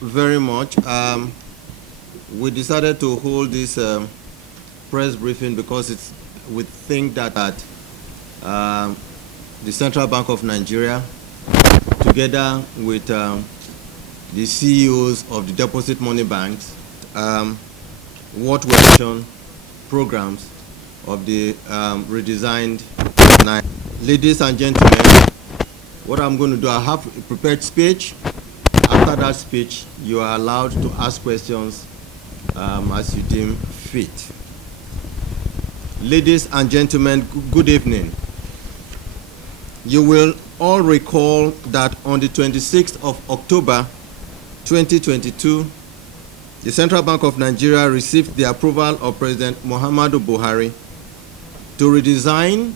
very much. We decided to hold this press briefing because we think that the Central Bank of Nigeria, together with the CEOs of the deposit money banks, what were programs of the redesigned Nigeria. Ladies and gentlemen, what I'm going to do, I have a prepared speech. After that speech, you are allowed to ask questions as you deem fit. Ladies and gentlemen, good evening. You will all recall that on the 26th of October 2022, the Central Bank of Nigeria received the approval of President Muhammadu Buhari to redesign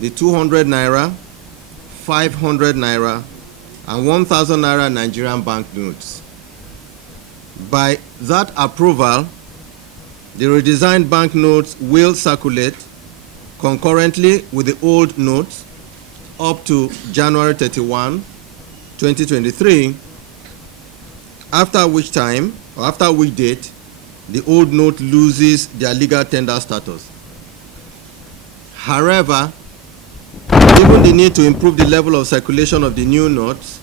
the 200 naira, 500 naira, and 1,000 naira Nigerian banknotes. By that approval, the redesigned banknotes will circulate concurrently with the old notes up to January 31, 2023, after which date, the old note loses their legal tender status. However, given the need to improve the level of circulation of the new notes,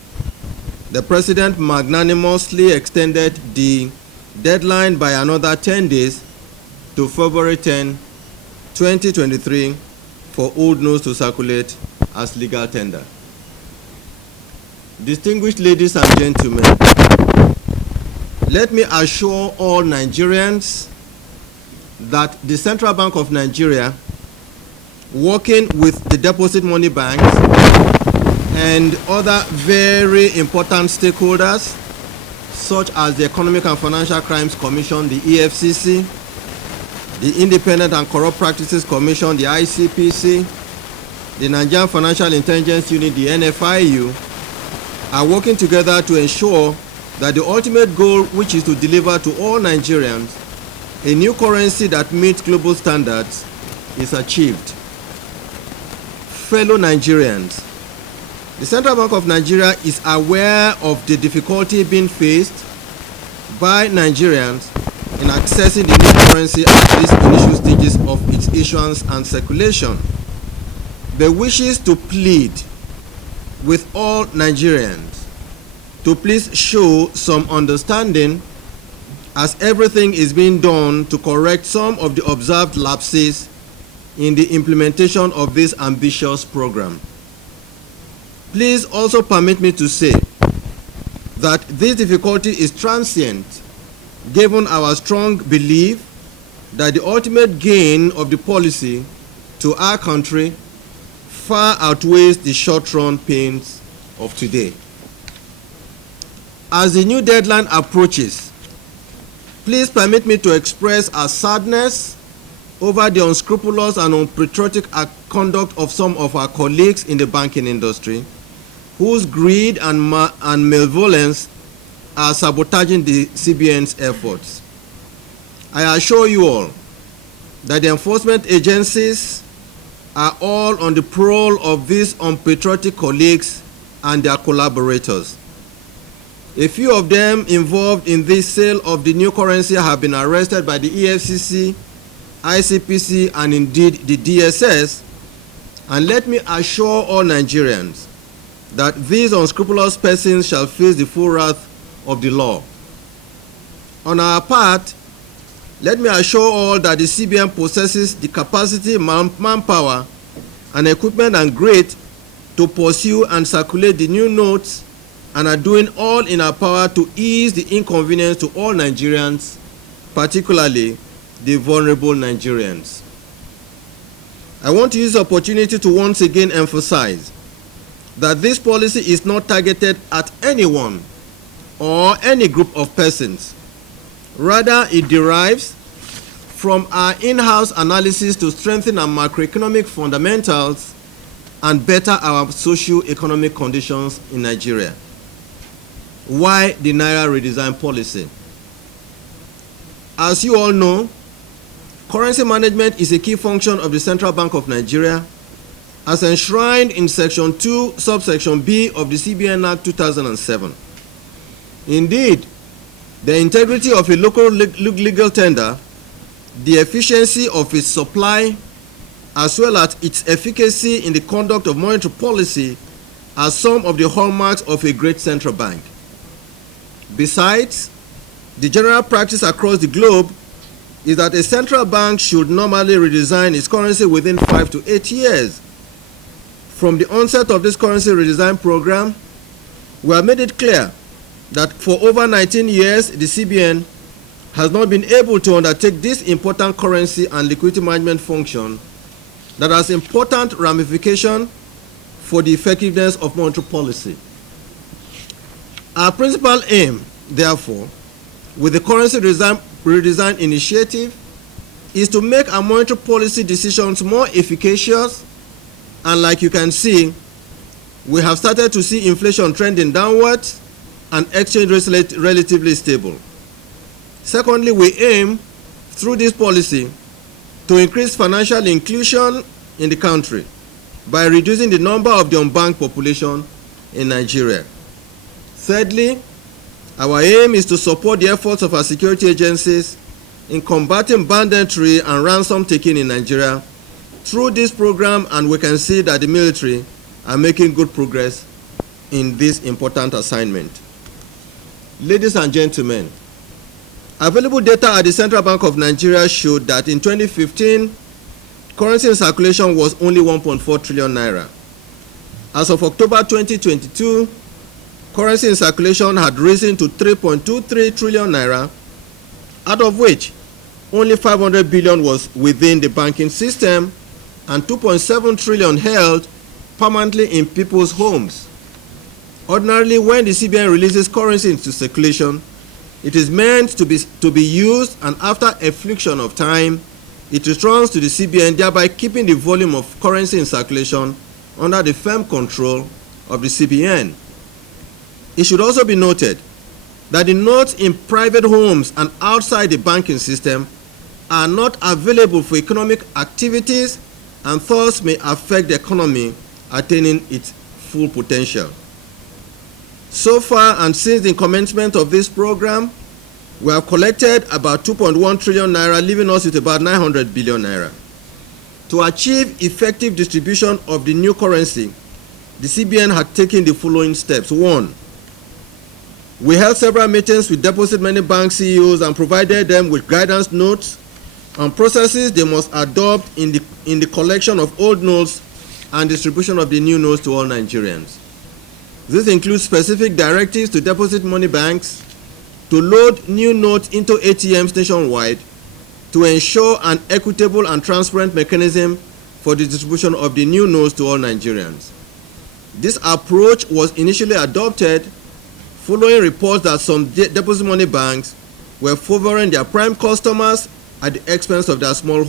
the President magnanimously extended the deadline by another 10 days to February 10, 2023 for old notes to circulate as legal tender. Distinguished ladies and gentlemen, let me assure all Nigerians that the Central Bank of Nigeria, working with the deposit money banks and other very important stakeholders such as the Economic and Financial Crimes Commission, the EFCC, the Independent and Corrupt Practices Commission, the ICPC, the Nigerian Financial Intelligence Unit, the NFIU, are working together to ensure that the ultimate goal, which is to deliver to all Nigerians a new currency that meets global standards, is achieved. Fellow Nigerians, the Central Bank of Nigeria is aware of the difficulty being faced by Nigerians in accessing the new currency at these initial stages of its issuance and circulation. They wishes to plead with all Nigerians to please show some understanding as everything is being done to correct some of the observed lapses in the implementation of this ambitious program. Please also permit me to say that this difficulty is transient, given our strong belief that the ultimate gain of the policy to our country far outweighs the short-run pains of today. As the new deadline approaches, please permit me to express our sadness over the unscrupulous and unpatriotic conduct of some of our colleagues in the banking industry, whose greed and malevolence are sabotaging the CBN's efforts. I assure you all that the enforcement agencies are all on the prowl of these unpatriotic colleagues and their collaborators. A few of them involved in this sale of the new currency have been arrested by the EFCC, ICPC, and indeed the DSS. And let me assure all Nigerians that these unscrupulous persons shall face the full wrath of the law. On our part, let me assure all that the CBN possesses the capacity, manpower, and equipment and grit to pursue and circulate the new notes, and are doing all in our power to ease the inconvenience to all Nigerians, particularly the vulnerable Nigerians. I want to use the opportunity to once again emphasize that this policy is not targeted at anyone or any group of persons. Rather, it derives from our in-house analysis to strengthen our macroeconomic fundamentals and better our socio-economic conditions in Nigeria. Why the Naira redesign policy? As you all know, currency management is a key function of the Central Bank of Nigeria, as enshrined in Section 2, Subsection B of the CBN Act 2007. Indeed, the integrity of a local legal tender, the efficiency of its supply, as well as its efficacy in the conduct of monetary policy are some of the hallmarks of a great central bank. Besides, the general practice across the globe is that a central bank should normally redesign its currency within 5 to 8 years. From the onset of this currency redesign program, we have made it clear that for over 19 years, the CBN has not been able to undertake this important currency and liquidity management function that has important ramifications for the effectiveness of monetary policy. Our principal aim, therefore, with the currency redesign initiative is to make our monetary policy decisions more efficacious, and like you can see, we have started to see inflation trending downwards and exchange rates relatively stable. Secondly, we aim through this policy to increase financial inclusion in the country by reducing the number of the unbanked population in Nigeria. Thirdly, our aim is to support the efforts of our security agencies in combating banditry and ransom taking in Nigeria through this program, and we can see that the military are making good progress in this important assignment. Ladies and gentlemen, available data at the Central Bank of Nigeria showed that in 2015, currency in circulation was only 1.4 trillion naira. As of October 2022, currency in circulation had risen to 3.23 trillion naira, out of which only 500 billion was within the banking system and 2.7 trillion held permanently in people's homes. Ordinarily, when the CBN releases currency into circulation, it is meant to be used, and after a fraction of time, it returns to the CBN, thereby keeping the volume of currency in circulation under the firm control of the CBN. It should also be noted that the notes in private homes and outside the banking system are not available for economic activities and thus may affect the economy attaining its full potential. So far, and since the commencement of this program, we have collected about 2.1 trillion naira, leaving us with about 900 billion naira. To achieve effective distribution of the new currency, the CBN had taken the following steps. 1. We held several meetings with deposit money bank CEOs and provided them with guidance notes on processes they must adopt in the collection of old notes and distribution of the new notes to all Nigerians. This includes specific directives to deposit money banks to load new notes into ATMs nationwide to ensure an equitable and transparent mechanism for the distribution of the new notes to all Nigerians. This approach was initially adopted following reports that some deposit money banks were favoring their prime customers at the expense of their small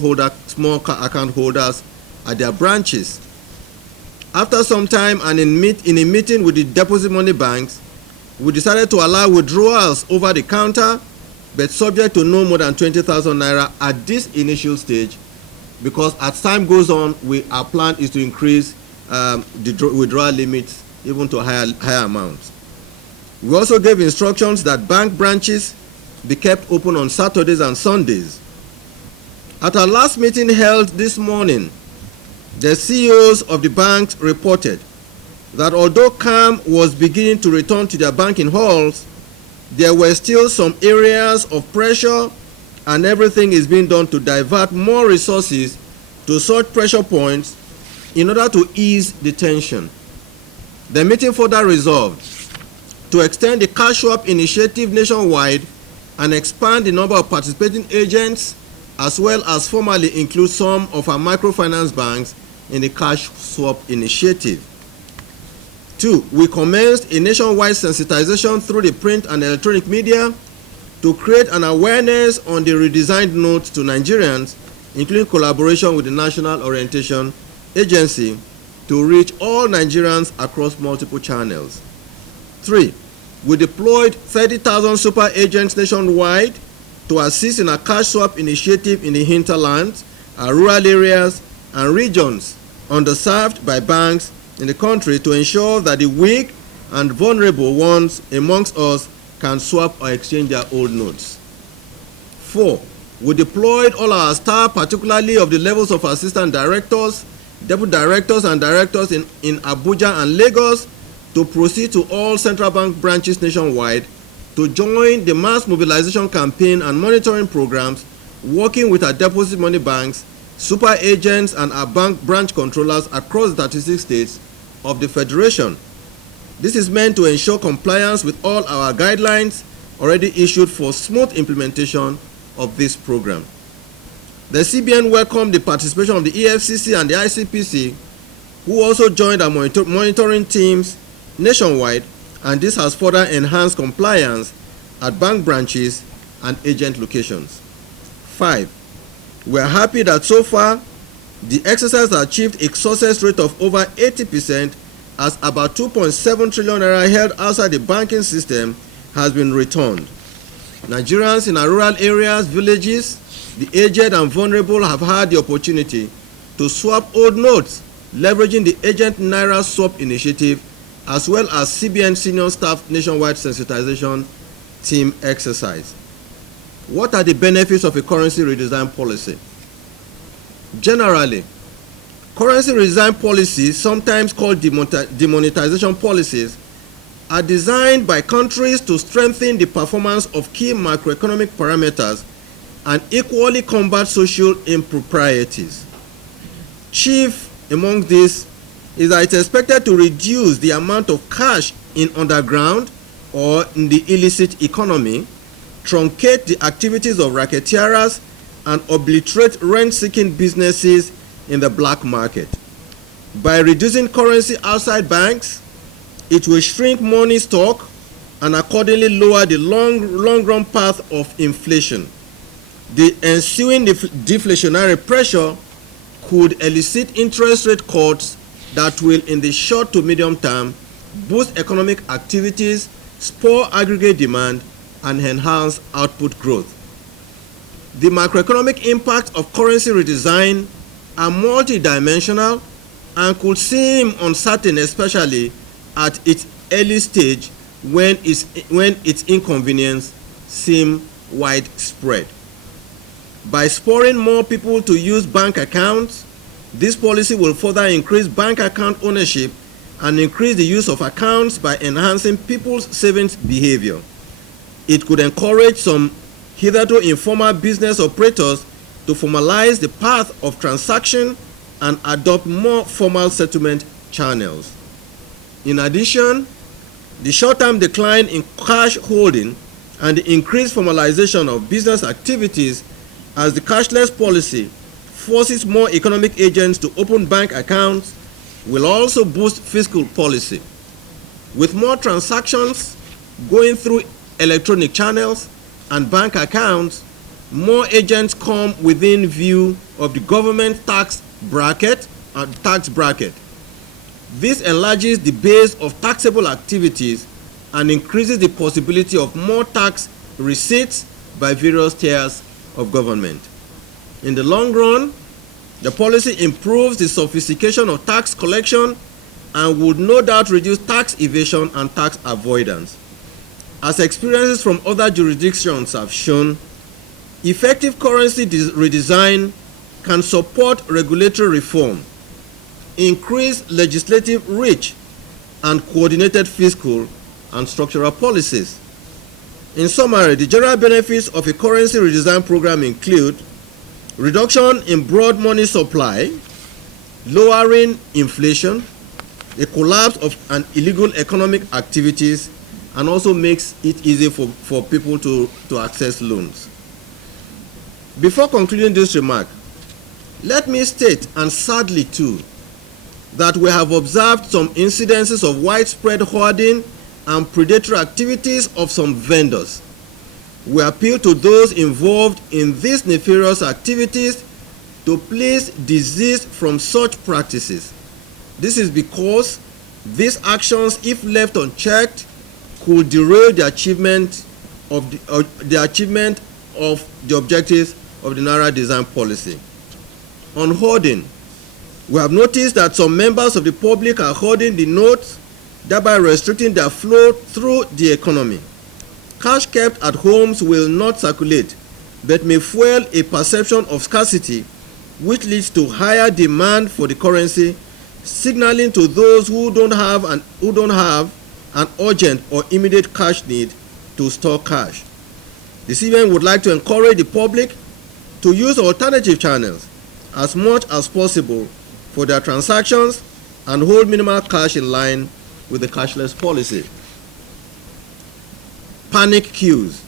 account holders at their branches. After some time and in a meeting with the deposit money banks, we decided to allow withdrawals over the counter, but subject to no more than 20,000 naira at this initial stage, because as time goes on, our plan is to increase the withdrawal limits even to higher amounts. We also gave instructions that bank branches be kept open on Saturdays and Sundays. At our last meeting held this morning, the CEOs of the banks reported that although calm was beginning to return to their banking halls, there were still some areas of pressure, and everything is being done to divert more resources to such pressure points in order to ease the tension. The meeting further resolved to extend the cash swap initiative nationwide and expand the number of participating agents, as well as formally include some of our microfinance banks in the cash swap initiative. 2. We commenced a nationwide sensitization through the print and electronic media to create an awareness on the redesigned notes to Nigerians, including collaboration with the National Orientation Agency to reach all Nigerians across multiple channels. 3. We deployed 30,000 super agents nationwide to assist in a cash swap initiative in the hinterlands, rural areas, and regions underserved by banks in the country to ensure that the weak and vulnerable ones amongst us can swap or exchange their old notes. 4. We deployed all our staff, particularly of the levels of assistant directors, deputy directors, and directors in Abuja and Lagos, to proceed to all central bank branches nationwide to join the mass mobilization campaign and monitoring programs, working with our deposit money banks, super agents, and our bank branch controllers across the 36 states of the Federation. This is meant to ensure compliance with all our guidelines already issued for smooth implementation of this program. The CBN welcomed the participation of the EFCC and the ICPC, who also joined our monitoring teams nationwide, and this has further enhanced compliance at bank branches and agent locations. 5. We are happy that so far the exercise has achieved a success rate of over 80%, as about 2.7 trillion naira held outside the banking system has been returned. Nigerians in our rural areas, villages, the aged and vulnerable have had the opportunity to swap old notes, leveraging the Agent Naira Swap initiative, as well as CBN senior staff nationwide sensitization team exercise. What are the benefits of a currency redesign policy? Generally, currency redesign policies, sometimes called demonetization policies, are designed by countries to strengthen the performance of key macroeconomic parameters and equally combat social improprieties. Chief among these is that it is expected to reduce the amount of cash in underground or in the illicit economy, truncate the activities of racketeers, and obliterate rent-seeking businesses in the black market. By reducing currency outside banks, it will shrink money stock and accordingly lower the long-run path of inflation. The ensuing deflationary pressure could elicit interest rate cuts that will, in the short to medium term, boost economic activities, spur aggregate demand, and enhance output growth. The macroeconomic impact of currency redesign are multidimensional and could seem uncertain, especially at its early stage when its inconvenience seem widespread. By spurring more people to use bank accounts, this policy will further increase bank account ownership and increase the use of accounts by enhancing people's savings behavior. It could encourage some hitherto informal business operators to formalize the path of transaction and adopt more formal settlement channels. In addition, the short-term decline in cash holding and the increased formalization of business activities as the cashless policy forces more economic agents to open bank accounts will also boost fiscal policy. With more transactions going through electronic channels and bank accounts, more agents come within view of the government tax bracket. This enlarges the base of taxable activities and increases the possibility of more tax receipts by various tiers of government. In the long run, the policy improves the sophistication of tax collection and would no doubt reduce tax evasion and tax avoidance. As experiences from other jurisdictions have shown, effective currency redesign can support regulatory reform, increase legislative reach, and coordinated fiscal and structural policies. In summary, the general benefits of a currency redesign program include reduction in broad money supply, lowering inflation, a collapse of an illegal economic activities, and also makes it easy for people to access loans. Before concluding this remark, let me state, and sadly too, that we have observed some incidences of widespread hoarding and predatory activities of some vendors. We appeal to those involved in these nefarious activities to please desist from such practices. This is because these actions, if left unchecked, could derail the achievement of the objectives of the Naira design policy. On hoarding, we have noticed that some members of the public are hoarding the notes, thereby restricting their flow through the economy. Cash kept at homes will not circulate, but may fuel a perception of scarcity, which leads to higher demand for the currency, signaling to those who don't have an urgent or immediate cash need to store cash. The CBN would like to encourage the public to use alternative channels as much as possible for their transactions and hold minimal cash in line with the cashless policy. Panic queues.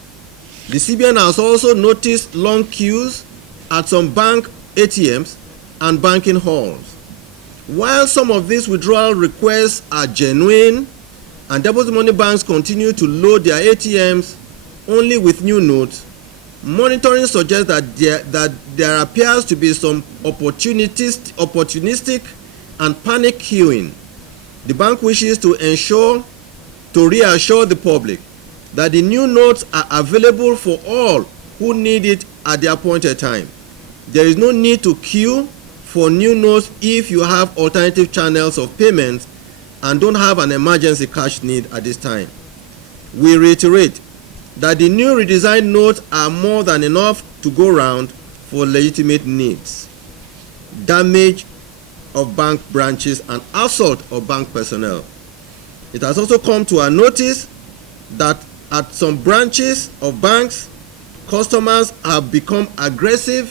The CBN has also noticed long queues at some bank ATMs and banking halls. While some of these withdrawal requests are genuine and deposit money banks continue to load their ATMs only with new notes, monitoring suggests that there appears to be some opportunistic and panic queuing. The bank wishes to reassure the public that the new notes are available for all who need it at the appointed time. There is no need to queue for new notes if you have alternative channels of payment and don't have an emergency cash need at this time. We reiterate that the new redesigned notes are more than enough to go round for legitimate needs. Damage of bank branches and assault of bank personnel. It has also come to our notice that at some branches of banks, customers have become aggressive,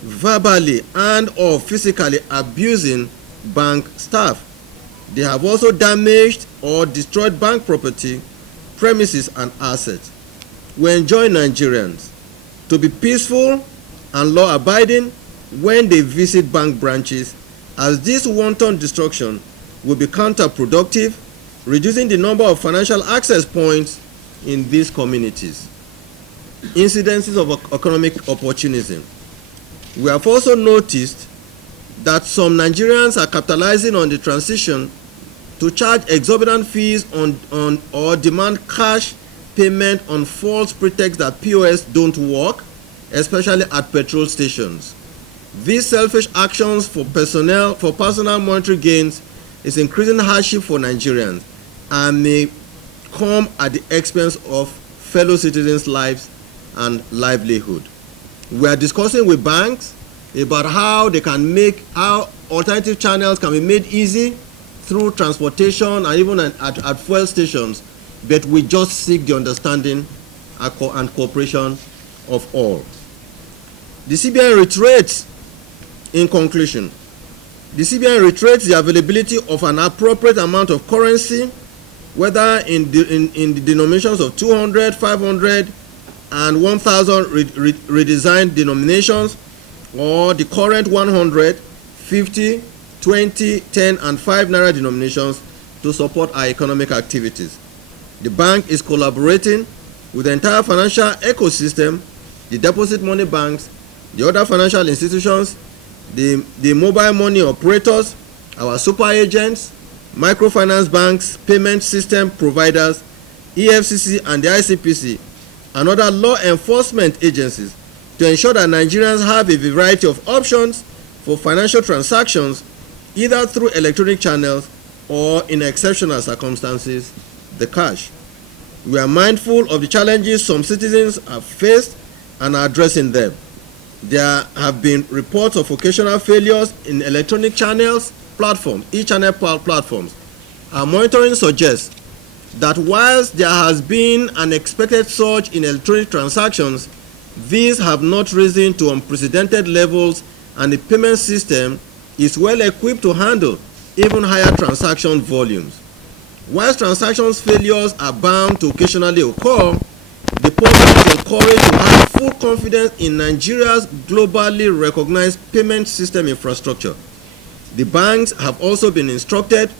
verbally and or physically abusing bank staff. They have also damaged or destroyed bank property, premises and assets. We enjoin Nigerians to be peaceful and law-abiding when they visit bank branches, as this wanton destruction will be counterproductive, reducing the number of financial access points in these communities. Incidences of economic opportunism. We have also noticed that some Nigerians are capitalizing on the transition to charge exorbitant fees on or demand cash payment on false pretext that POS don't work, especially at petrol stations. These selfish actions for personal monetary gains is increasing hardship for Nigerians and may come at the expense of fellow citizens' lives and livelihood. We are discussing with banks about how alternative channels can be made easy through transportation and even at fuel stations, but we just seek the understanding and cooperation of all. The CBN reiterates, in conclusion, the availability of an appropriate amount of currency, whether in the denominations of 200, 500, and 1,000 redesigned denominations, or the current 100, 50, 20, 10, and 5 naira denominations to support our economic activities. The bank is collaborating with the entire financial ecosystem, the deposit money banks, the other financial institutions, the mobile money operators, our super agents, microfinance banks, payment system providers, EFCC and the ICPC, and other law enforcement agencies to ensure that Nigerians have a variety of options for financial transactions, either through electronic channels or, in exceptional circumstances, the cash. We are mindful of the challenges some citizens have faced and are addressing them. There have been reports of occasional failures in electronic channels platforms, e-channel platforms. Our monitoring suggests that whilst there has been an expected surge in electronic transactions, these have not risen to unprecedented levels, and the payment system is well equipped to handle even higher transaction volumes. Whilst transactions failures are bound to occasionally occur, the public is encouraged to have full confidence in Nigeria's globally recognized payment system infrastructure. The banks have also been instructed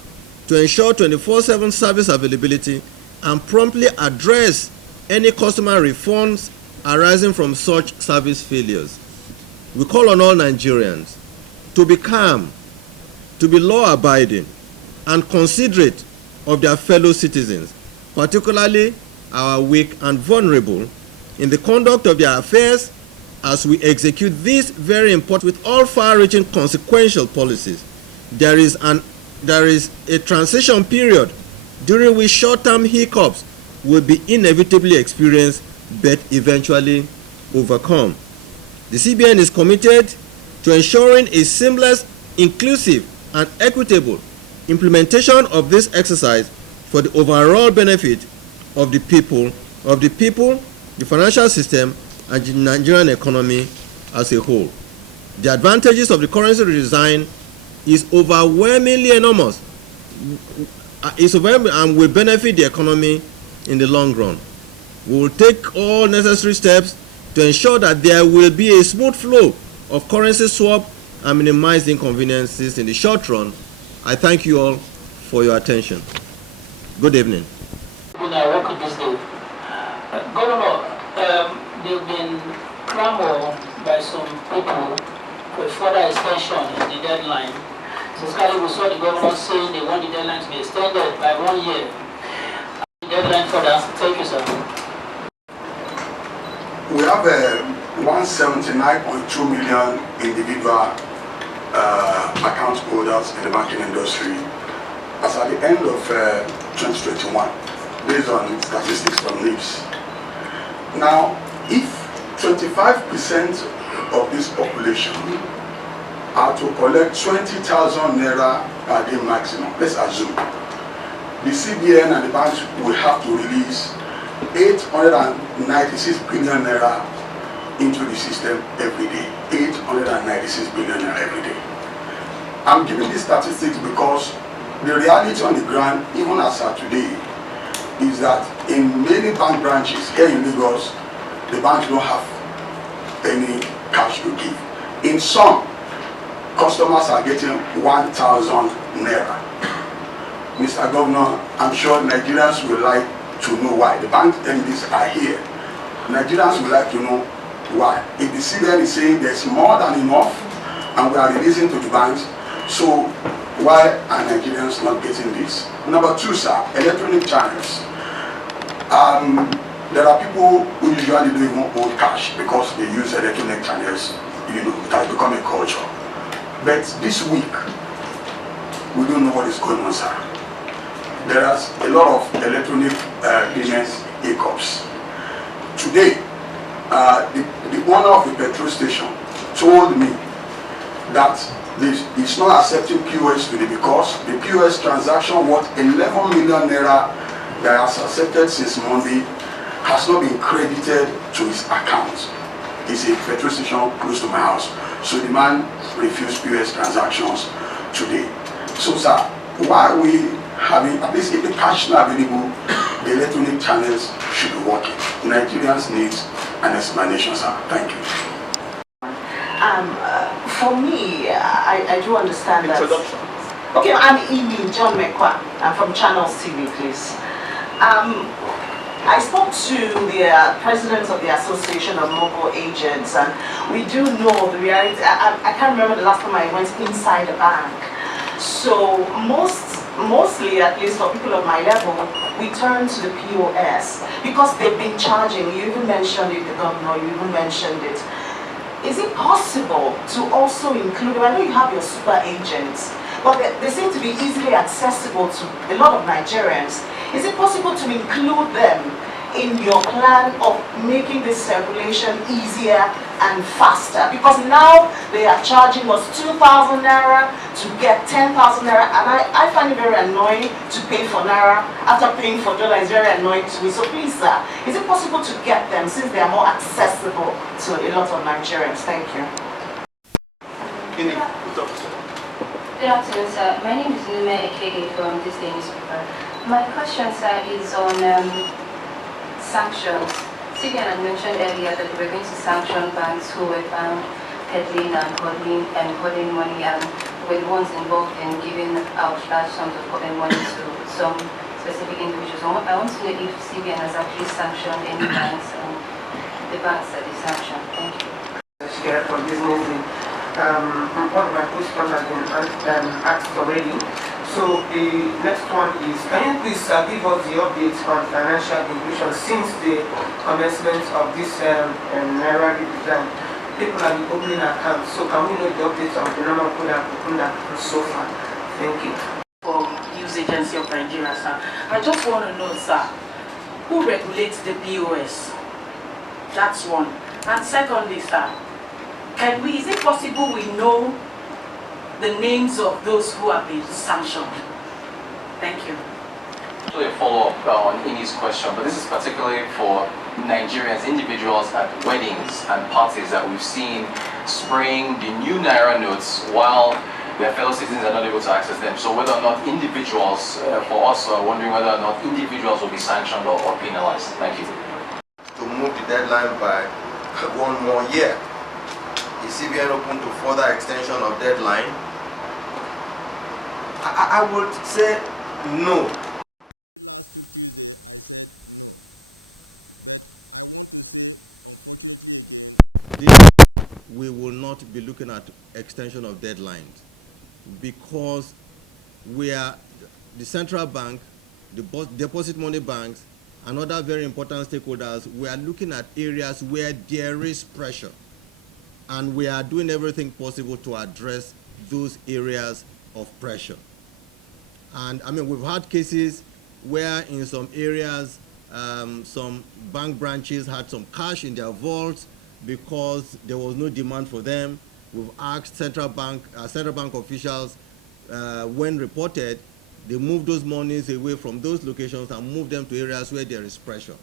to ensure 24/7 service availability and promptly address any customer refunds arising from such service failures. We call on all Nigerians to be calm, to be law-abiding, and considerate of their fellow citizens, particularly our weak and vulnerable, in the conduct of their affairs as we execute this very important, with all far-reaching consequential policies. There is a transition period during which short-term hiccups will be inevitably experienced but eventually overcome. The CBN is committed to ensuring a seamless, inclusive, and equitable implementation of this exercise for the overall benefit of the people, the financial system, and the Nigerian economy as a whole. The advantages of the currency redesign is overwhelmingly enormous. And will benefit the economy in the long run. We will take all necessary steps to ensure that there will be a smooth flow of currency swap and minimize the inconveniences in the short run. I thank you all for your attention. Good evening. Governor, they've been clamored by some people for further extension in the deadline. Specifically, we saw the governor saying they want the deadline to be extended by 1 year. The deadline for that. Thank you, sir. We have 179.2 million individual account holders in the banking industry as at the end of 2021, based on statistics from NIPS. Now, if 25% of this population are to collect 20,000 naira per day maximum, let's assume, the CBN and the banks will have to release 896 billion naira into the system every day. 896 billion naira every day. I'm giving these statistics because the reality on the ground, even as of today, is that in many bank branches here in Lagos, the banks don't have any cash to give. In some, customers are getting 1,000 naira. Mr. Governor, I'm sure Nigerians would like to know why. The bank MDs are here. Nigerians would like to know why. If the CBN is saying there's more than enough and we are releasing to the banks, so why are Nigerians not getting this? Number two, sir, electronic channels. There are people who usually don't even hold cash because they use electronic channels. You know, it has become a culture. But this week, we don't know what is going on, sir. There is a lot of electronic payments hiccups. Today, the owner of the petrol station told me that it's not accepting POS today because the POS transaction worth 11 million naira that has accepted since Monday has not been credited to his account. It's a petrol station close to my house. So the man refused POS transactions today. So, sir, why are we having, at least if the cash is not available, the electronic channels should be working? Nigerians need an explanation, sir. Thank you. For me, I do understand that. Introduction. Okay, I'm Amy John Mekwa. I'm from Channels TV, please. I spoke to the president of the Association of Mobile Agents, and we do know the reality. I can't remember the last time I went inside a bank. So mostly, at least for people of my level, we turn to the POS because they've been charging. You even mentioned it, the governor, you even mentioned it. Is it possible to also include, I know you have your super agents, but they seem to be easily accessible to a lot of Nigerians. Is it possible to include them in your plan of making this circulation easier and faster? Because now they are charging us 2,000 naira to get 10,000 naira, and I find it very annoying to pay for naira after paying for dollar. Is very annoying to me. So please, sir, is it possible to get them since they are more accessible to a lot of Nigerians? Thank you. Good afternoon, sir. My name is Nume Ekege from this day newspaper. My question, sir, is on sanctions. CBN had mentioned earlier that they were going to sanction banks who were found peddling and holding money and were the ones involved in giving out large sums of money to some specific individuals. I want to know if CBN has actually sanctioned any banks and the banks that they sanctioned. Thank you. From business. One of my questions has been asked already. So the next one is, can you please give us the updates on financial inclusion since the commencement of this Naira redesign? People have been opening accounts, so can we know the updates on the number of people that have opened accounts so far? Thank you. For News Agency of Nigeria, sir. I just want to know, sir, who regulates the POS? That's one. And secondly, sir, is it possible we know the names of those who have been sanctioned? Thank you. A follow-up on Ini's question, but this is particularly for Nigerians, individuals at weddings and parties that we've seen spraying the new Naira notes while their fellow citizens are not able to access them. So whether or not individuals, for us, are wondering whether or not individuals will be sanctioned or penalized. Thank you. To move the deadline by 1 more year. Is CBN open to further extension of deadline? I would say no. We will not be looking at extension of deadlines because the central bank, the deposit money banks, and other very important stakeholders, we are looking at areas where there is pressure, and we are doing everything possible to address those areas of pressure. And I mean, we've had cases where in some areas, some bank branches had some cash in their vaults because there was no demand for them. We've asked central bank officials, when reported, they move those monies away from those locations and move them to areas where there is pressure.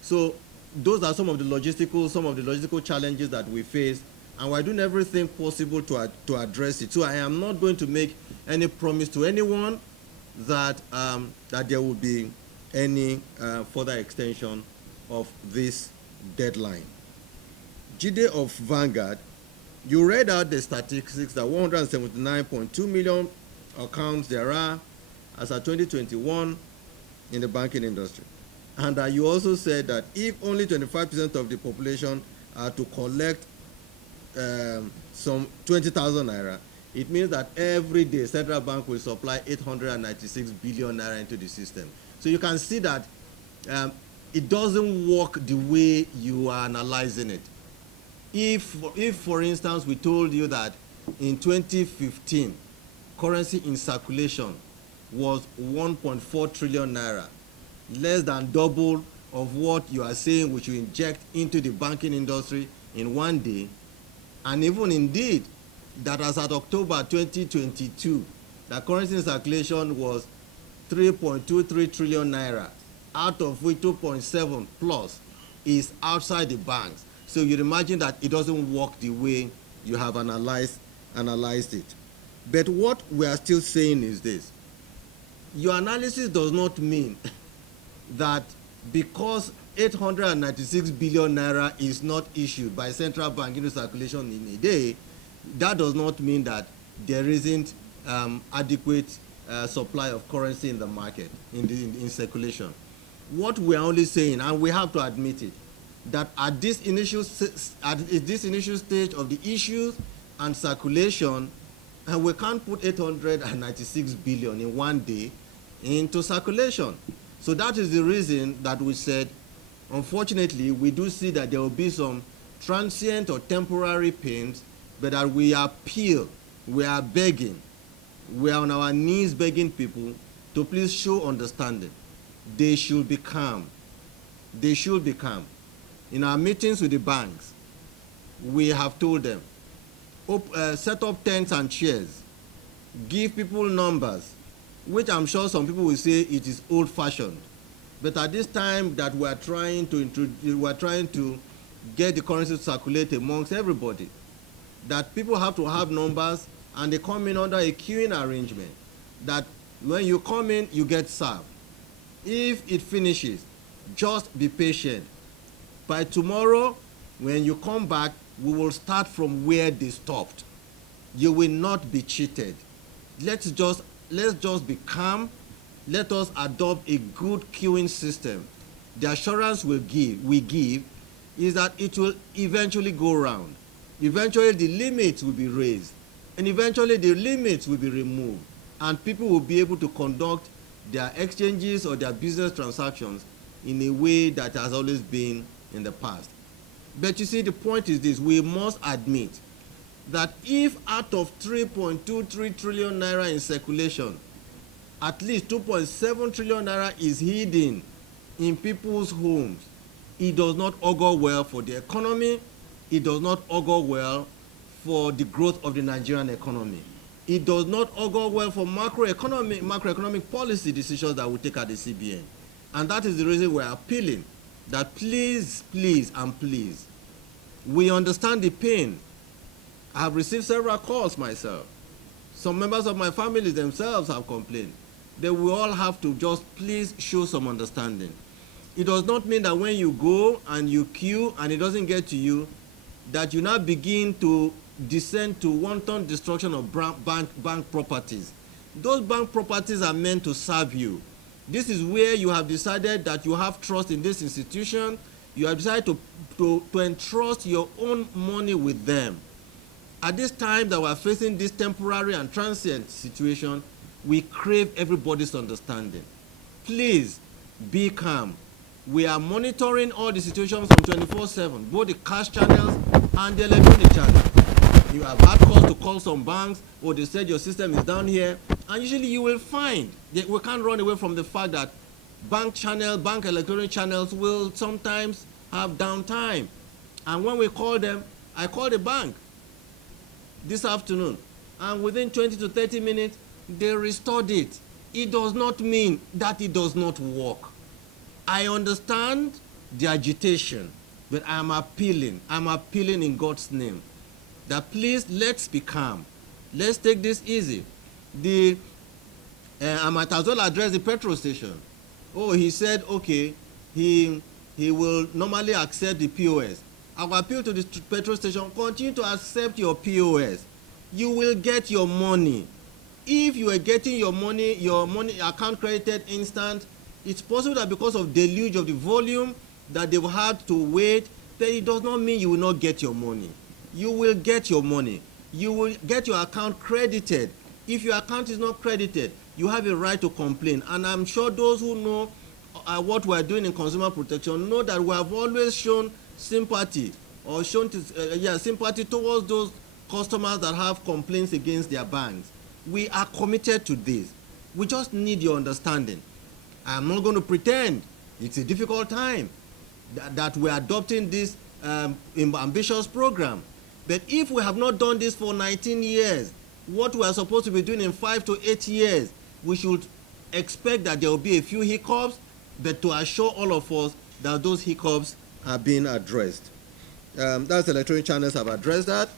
So those are some of the logistical challenges that we face, and we're doing everything possible to address it. So I am not going to make any promise to anyone that that there will be any further extension of this deadline. Jide of Vanguard, you read out the statistics that 179.2 million accounts there are as of 2021 in the banking industry. And you also said that if only 25% of the population are to collect some 20,000 naira, it means that every day central bank will supply 896 billion naira into the system. So you can see that it doesn't work the way you are analyzing it. If for instance, we told you that in 2015, currency in circulation was 1.4 trillion naira, less than double of what you are saying we should inject into the banking industry in one day, and even indeed that as at October 2022, the currency in circulation was 3.23 trillion naira, out of which 2.7 plus is outside the banks. So you imagine that it doesn't work the way you have analyzed it. But what we are still saying is this: your analysis does not mean that because 896 billion naira is not issued by central bank into circulation in a day, that does not mean that there isn't adequate supply of currency in the market, in circulation. What we are only saying, and we have to admit it, that at this initial stage of the issues and circulation, we can't put 896 billion in one day into circulation. So that is the reason that we said, unfortunately, we do see that there will be some transient or temporary pains, but that we appeal, we are begging, we are on our knees begging people to please show understanding. They should be calm. They should be calm. In our meetings with the banks, we have told them, set up tents and chairs, give people numbers, which I'm sure some people will say it is old-fashioned. But at this time that we are trying to get the currency to circulate amongst everybody, that people have to have numbers, and they come in under a queuing arrangement, that when you come in, you get served. If it finishes, just be patient. By tomorrow, when you come back, we will start from where they stopped. You will not be cheated. Let's just be calm. Let us adopt a good queuing system. The assurance we give is that it will eventually go round. Eventually the limits will be raised, and eventually the limits will be removed, and people will be able to conduct their exchanges or their business transactions in a way that has always been in the past. But you see, the point is this: we must admit that if out of 3.23 trillion naira in circulation, at least 2.7 trillion naira is hidden in people's homes, it does not augur well for the economy. It does not augur well for the growth of the Nigerian economy. It does not augur well for macroeconomic policy decisions that we take at the CBN. And that is the reason we are appealing that please, please, and please, we understand the pain. I have received several calls myself. Some members of my family themselves have complained. That we all have to just please show some understanding. It does not mean that when you go and you queue and it doesn't get to you, that you now begin to descend to wanton destruction of bank properties. Those bank properties are meant to serve you. This is where you have decided that you have trust in this institution. You have decided to entrust your own money with them. At this time that we are facing this temporary and transient situation, we crave everybody's understanding. Please be calm. We are monitoring all the situations from 24/7, both the cash channels and the electronic channels. You have had calls to call some banks, or they said your system is down here, and usually you will find that we can't run away from the fact that bank electronic channels will sometimes have downtime. And when we call them, I called the bank this afternoon, and within 20 to 30 minutes, they restored it. It does not mean that it does not work. I understand the agitation, but I'm appealing in God's name that please let's be calm. Let's take this easy. I might as well address the petrol station. Oh, he said, okay, he will normally accept the POS. I will appeal to the petrol station, continue to accept your POS. You will get your money. If you are getting your money account credited instant, it's possible that because of deluge of the volume that they've had to wait, then it does not mean you will not get your money. You will get your money. You will get your account credited. If your account is not credited, you have a right to complain. And I'm sure those who know what we are doing in consumer protection know that we have always shown sympathy sympathy towards those customers that have complaints against their banks. We are committed to this. We just need your understanding. I'm not going to pretend it's a difficult time that we're adopting this ambitious program. But if we have not done this for 19 years, what we are supposed to be doing in 5 to 8 years, we should expect that there will be a few hiccups, but to assure all of us that those hiccups are being addressed. That's electronic channels have addressed that.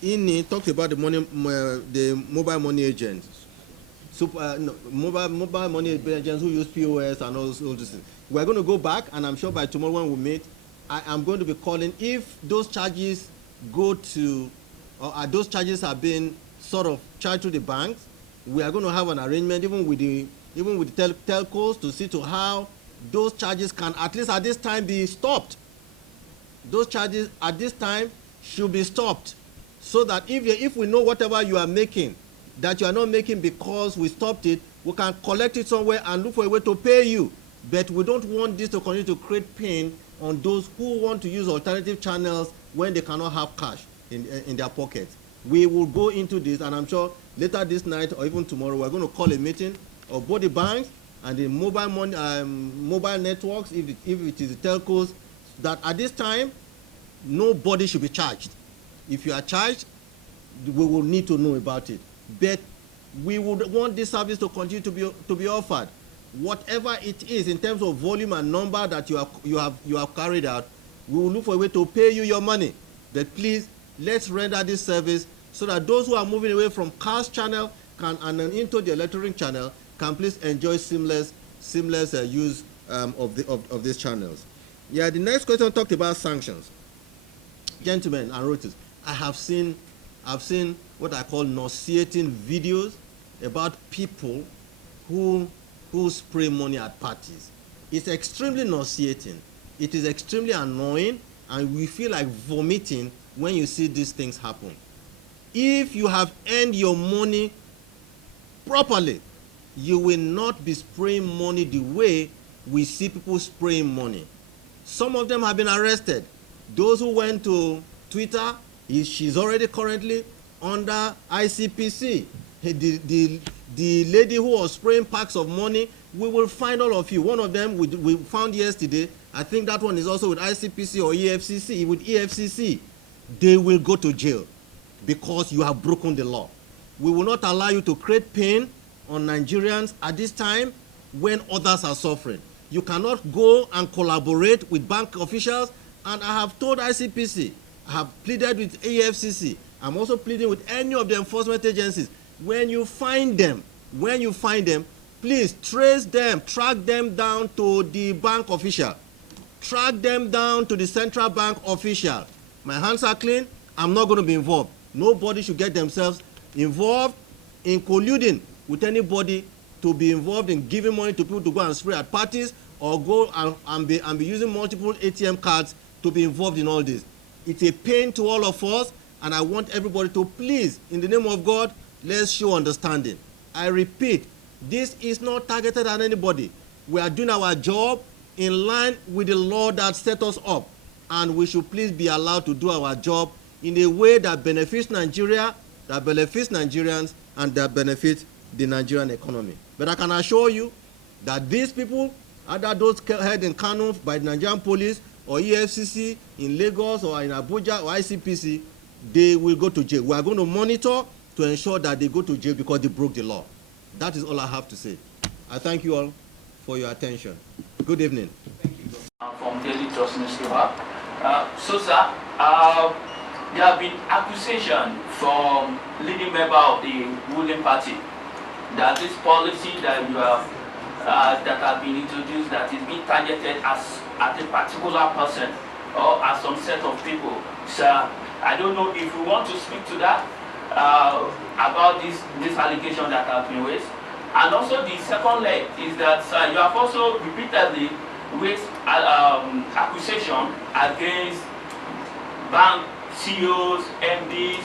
Inni talked about the mobile money agents. Mobile money agents who use POS and all those things. We're going to go back, and I'm sure by tomorrow when we meet, I am going to be calling if those charges go to, or those charges are being sort of charged to the banks. We are going to have an arrangement even with the telcos to see to how those charges can at least at this time be stopped. Those charges at this time should be stopped, so that if we know whatever you are making, that you are not making because we stopped it, we can collect it somewhere and look for a way to pay you. But we don't want this to continue to create pain on those who want to use alternative channels when they cannot have cash in their pockets. We will go into this, and I'm sure later this night or even tomorrow we're going to call a meeting of both the banks and the mobile networks, if it is the telcos, that at this time nobody should be charged. If you are charged, we will need to know about it. But we would want this service to continue to be offered. Whatever it is in terms of volume and number that you have carried out, we will look for a way to pay you your money. But please, let's render this service so that those who are moving away from cash channel and into the electronic channel can please enjoy seamless use of these channels. Yeah, the next question talked about sanctions. Gentlemen and royalties, I've seen what I call nauseating videos about people who spray money at parties. It's extremely nauseating. It is extremely annoying, and we feel like vomiting when you see these things happen. If you have earned your money properly, you will not be spraying money the way we see people spraying money. Some of them have been arrested. Those who went to Twitter, she's already currently under ICPC. The lady who was spraying packs of money We will find all of you. One of them we found yesterday. I think that one is also with ICPC or EFCC. With EFCC, they will go to jail because you have broken the law. We will not allow you to create pain on Nigerians at this time when others are suffering. You cannot go and collaborate with bank officials, and I have told ICPC, I have pleaded with EFCC, I'm also pleading with any of the enforcement agencies. When you find them, please trace them, track them down to the bank official. Track them down to the central bank official. My hands are clean. I'm not going to be involved. Nobody should get themselves involved in colluding with anybody to be involved in giving money to people to go and spray at parties or go and be using multiple ATM cards to be involved in all this. It's a pain to all of us, and I want everybody to please, in the name of God, let's show understanding. I repeat, this is not targeted at anybody. We are doing our job in line with the law that set us up, and we should please be allowed to do our job in a way that benefits Nigeria, that benefits Nigerians, and that benefits the Nigerian economy. But I can assure you that these people, either those held in Kano by the Nigerian police or EFCC in Lagos or in Abuja or ICPC, they will go to jail. We are going to monitor to ensure that they go to jail because they broke the law. That is all I have to say. I thank you all for your attention. Good evening. Thank you. From Daily Trust newspaper. So, sir, there have been accusation from leading member of the ruling party that this policy that you have that have been introduced that is being targeted as at a particular person or as some set of people. Sir, I don't know if you want to speak to that about this allegation that has been raised. And also the second leg is that you have also repeatedly raised accusation against bank CEOs, MDs,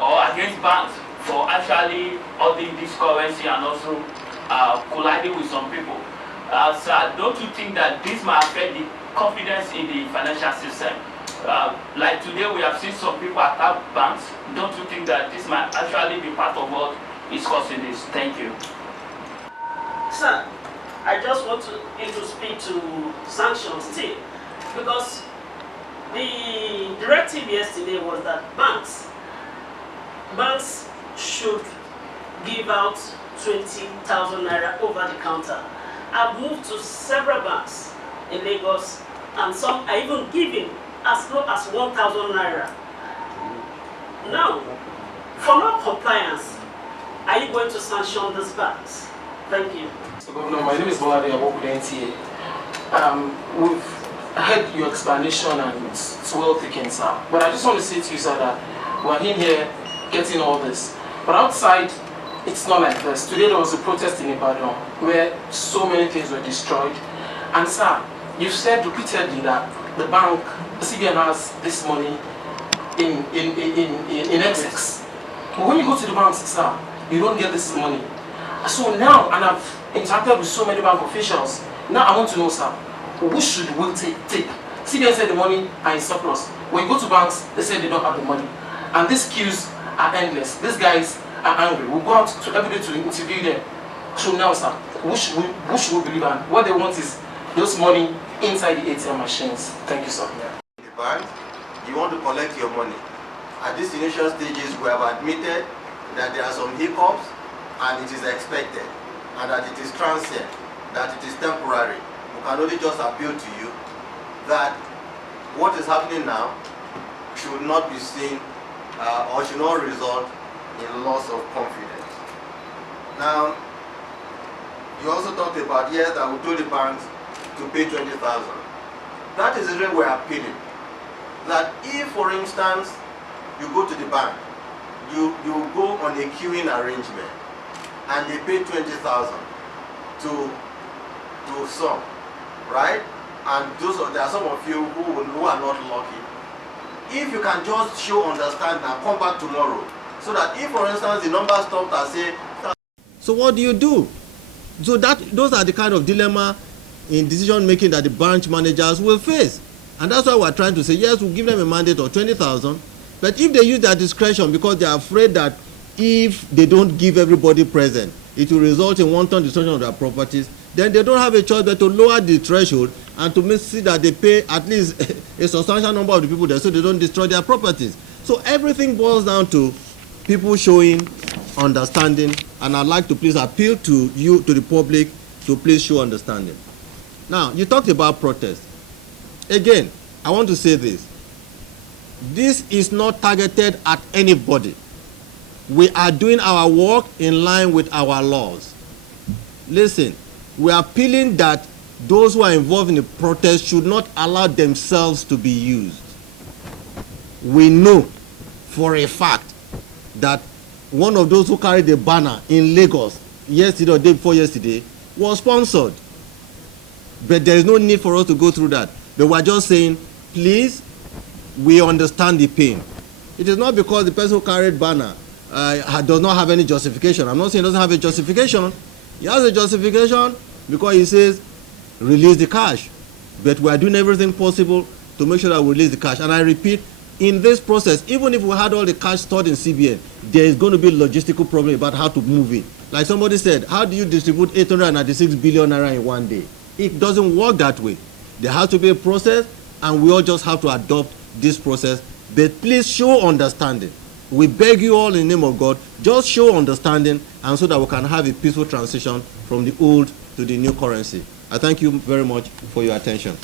or against banks for actually holding this currency and also colliding with some people. Sir, don't you think that this might affect the confidence in the financial system? Like today we have seen some people attack banks. Don't you think that this might actually be part of what is causing this? Thank you. Sir, I just want you to speak to sanctions still, because the directive yesterday was that banks should give out 20,000 naira over the counter. I've moved to several banks in Lagos, and some are even giving as low as 1,000 naira. Now, for non-compliance, are you going to sanction these banks? Thank you. So, Governor, my name is Bolade. I work with NTA. We've heard your explanation and it's well taken, sir. But I just want to say to you, sir, that we're in here getting all this. But outside, it's not like this. Today there was a protest in Ibadan where so many things were destroyed. And sir, you've said repeatedly that the bank, the CBN has this money in excess. But when you go to the banks, sir, you don't get this money. So now, and I've interacted with so many bank officials, now I want to know, sir, who should we take? CBN said the money are in surplus. When you go to banks, they say they don't have the money. And these queues are endless. These guys are angry. We go out to every day to interview them. So now, sir, who should we believe in? What they want is those money inside the ATM machines. Thank you, sir. The bank, you want to collect your money. At these initial stages, we have admitted that there are some hiccups, and it is expected, and that it is transient, that it is temporary. We can only just appeal to you that what is happening now should not be seen or should not result in loss of confidence. Now, you also talked about, yes, that we told the banks to pay 20,000. That is the way we are appealing. That if, for instance, you go to the bank, you go on a queuing arrangement, and they pay 20,000 to some, right? And there are some of you who are not lucky. If you can just show understanding and come back tomorrow, so that if, for instance, the number stopped and say, so what do you do? So those are the kind of dilemma in decision making that the branch managers will face, and that's why we're trying to say, yes, we'll give them a mandate of 20,000, but if they use their discretion because they are afraid that if they don't give everybody present, it will result in wanton destruction of their properties, then they don't have a choice but to lower the threshold and to make see that they pay at least a substantial number of the people there so they don't destroy their properties. So everything boils down to people showing understanding, and I'd like to please appeal to you, to the public, to please show understanding. Now, you talked about protest. Again, I want to say this. This is not targeted at anybody. We are doing our work in line with our laws. Listen, we are appealing that those who are involved in the protest should not allow themselves to be used. We know for a fact that one of those who carried the banner in Lagos yesterday or day before yesterday was sponsored. But there is no need for us to go through that. But we are just saying, please, we understand the pain. It is not because the person who carried banner does not have any justification. I'm not saying he doesn't have a justification. He has a justification because he says, release the cash. But we are doing everything possible to make sure that we release the cash. And I repeat, in this process, even if we had all the cash stored in CBN, there is going to be a logistical problem about how to move it. Like somebody said, how do you distribute 896 billion naira in one day? It doesn't work that way. There has to be a process, and we all just have to adopt this process. But please show understanding. We beg you all in the name of God, just show understanding, and so that we can have a peaceful transition from the old to the new currency. I thank you very much for your attention.